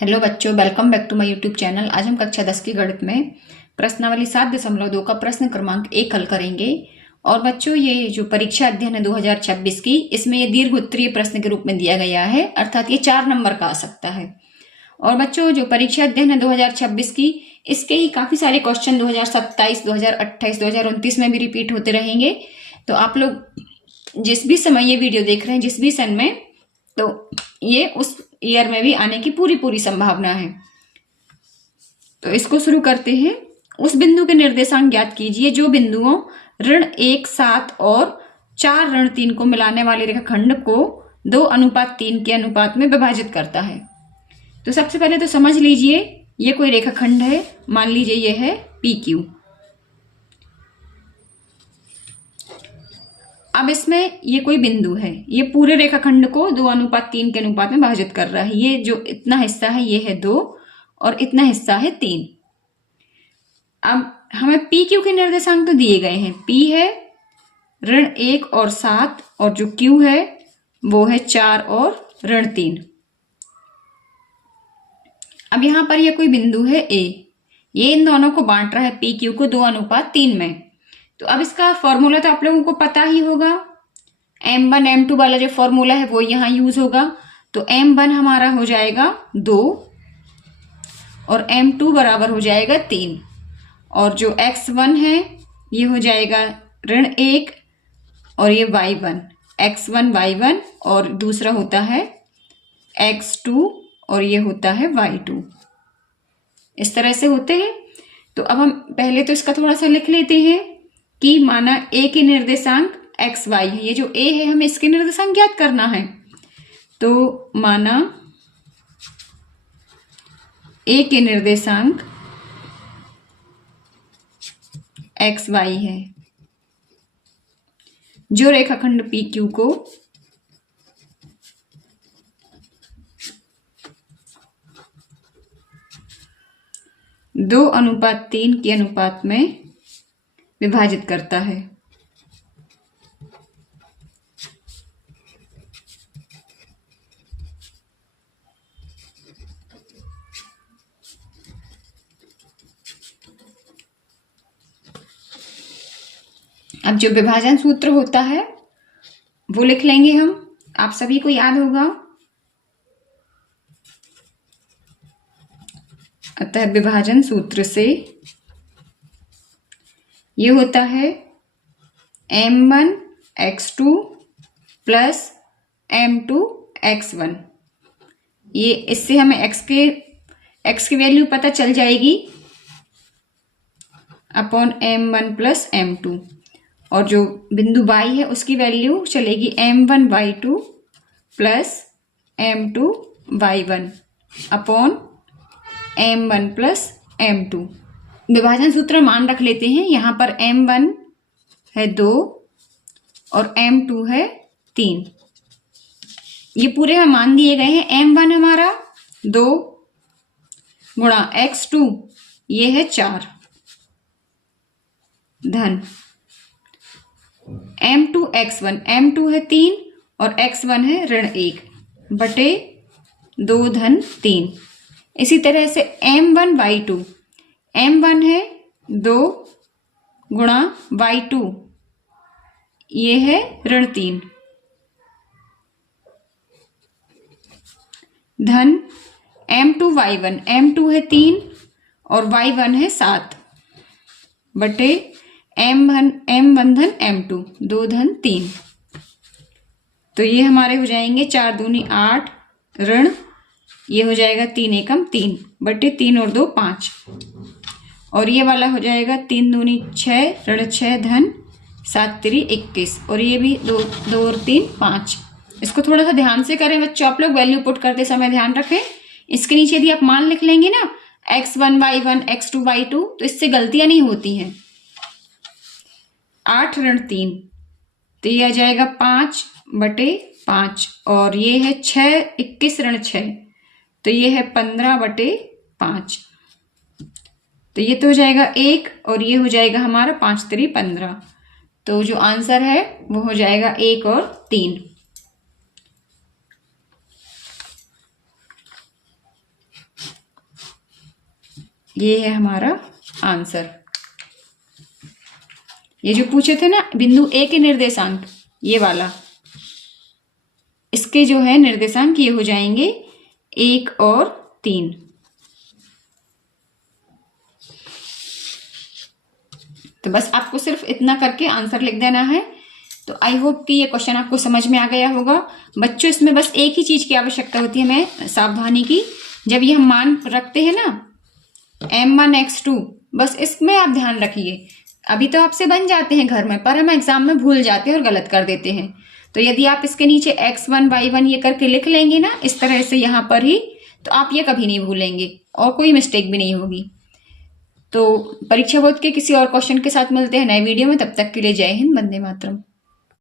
Hello बच्चों, welcome back to my YouTube channel. आज हम कक्षा 10 की गणित में प्रश्नावली 7.2 का प्रश्न क्रमांक 1 हल करेंगे। और बच्चों, ये जो परीक्षा अध्ययन है 2026 की, इसमें ये दीर्घ उत्तरीय प्रश्न के रूप में दिया गया है, अर्थात ये 4 नंबर का आ सकता है। और बच्चों, जो परीक्षा अध्ययन है 2026 की, इसके ही काफी सारे क्वेश्चन 2027, 2028, 2029 में भी रिपीट होते रहेंगे। तो आप लोग जिस भी समय ये वीडियो देख रहे हैं, जिस भी सन में, तो ये उस ईयर में भी आने की पूरी संभावना है। तो इसको शुरू करते हैं। उस बिंदु के निर्देशांक ज्ञात कीजिए जो बिंदुओं ऋण 1, 7 और 4 ऋण 3 को मिलाने वाले रेखाखंड को 2:3 के अनुपात में विभाजित करता है। तो सबसे पहले तो समझ लीजिए, ये कोई रेखाखंड है। मान लीजिए ये है PQ। अब इसमें ये कोई बिंदु है, ये पूरे रेखाखंड को 2:3 के अनुपात में विभाजित कर रहा है। ये जो इतना हिस्सा है ये है 2 और इतना हिस्सा है 3। अब हमें PQ के निर्देशांक तो दिए गए हैं। P है ऋण 1 और 7 और जो Q है वो है 4 और ऋण 3। अब यहां पर ये कोई बिंदु है A, ये इन दोनों को बांट रहा है PQ को 2:3 में। तो अब इसका फॉर्मूला तो आप लोगों को पता ही होगा। M1 M2 वाला जो फॉर्मूला है वो यहां यूज होगा। तो M1 हमारा हो जाएगा 2 और M2 बराबर हो जाएगा 3। और जो X1 है ये हो जाएगा ऋण 1 और ये Y1, X1 Y1 और दूसरा होता है X2 और ये होता है Y2। इस तरह से होते हैं। तो अब हम पहले तो इसका थोड़ा सा लिख लेते हैं कि माना A के निर्देशांक XY है। ये जो A है हमें इसके निर्देशांक ज्ञात करना है। तो माना A के निर्देशांक XY है, जो रेखाखंड PQ को 2:3 के अनुपात में विभाजित करता है। अब जो विभाजन सूत्र होता है वो लिख लेंगे हम, आप सभी को याद होगा। अतः विभाजन सूत्र से ये होता है M1 X2 plus M2 X1। ये इससे हमें x की वैल्यू पता चल जाएगी अपॉन M1 प्लस M2। और जो बिंदु Y है उसकी वैल्यू चलेगी M1 Y2 plus M2 Y1 upon M1 plus M2। विभाजन सूत्र मान रख लेते हैं। यहां पर M1 है 2 और M2 है 3। ये पूरे में मान दिए गए हैं। M1 हमारा 2 गुणा X2 ये है 4 धन M2 X1, M2 है 3 और X1 है ऋण 1 बटे 2 धन 3। इसी तरह से M1 Y2, M1 है 2 गुणा Y2 ये है ऋण 3 धन M2 Y1, M2 है 3 और Y1 है 7 बटे M1 धन M2 2 धन 3। तो ये हमारे हो जाएंगे 4 दूनी 8 ऋण, ये हो जाएगा 3 एकम 3 बटे 3 और 2 5। और ये वाला हो जाएगा 3 दूनी 6 ऋण 6 धन 7 3 21। और ये भी 2 और 3 5। इसको थोड़ा सा ध्यान से करें बच्चों, आप लोग वैल्यू पुट करते समय ध्यान रखें। इसके नीचे यदि आप मान लिख लेंगे ना X1 Y1 X2 Y2 तो इससे गलतियां नहीं होती हैं। 8 ऋण 3 तो ये आ जाएगा 5 बटे 5 और ये है 6 21 ऋण 6 तो ये है 15 बटे 5। तो ये तो हो जाएगा 1 और ये हो जाएगा हमारा 5 3 15। तो जो आंसर है वो हो जाएगा 1 और 3। ये है हमारा आंसर। ये जो पूछे थे ना बिंदु ए के निर्देशांक, ये वाला, इसके जो है निर्देशांक ये हो जाएंगे 1 और 3। तो बस आपको सिर्फ इतना करके आंसर लिख देना है। तो आई होप कि ये क्वेश्चन आपको समझ में आ गया होगा। बच्चों इसमें बस एक ही चीज की आवश्यकता होती है हमें सावधानी की, जब ये हम मान रखते हैं ना m1 x2, बस इसमें आप ध्यान रखिए। अभी तो आपसे बन जाते हैं घर में, पर हम एग्जाम में भूल जाते हैं और गलत कर देते हैं। तो यदि आप इसके नीचे x1 y1 ये करके लिख लेंगे ना इस तरह से यहाँ पर ही, तो आप ये कभी नहीं भूलेंगे और कोई मिस्टेक भी नहीं होगी। तो परीक्षा बोर्ड के किसी और क्वेश्चन के साथ मिलते हैं नए वीडियो में, तब तक के लिए जय हिंद, वंदे मातरम।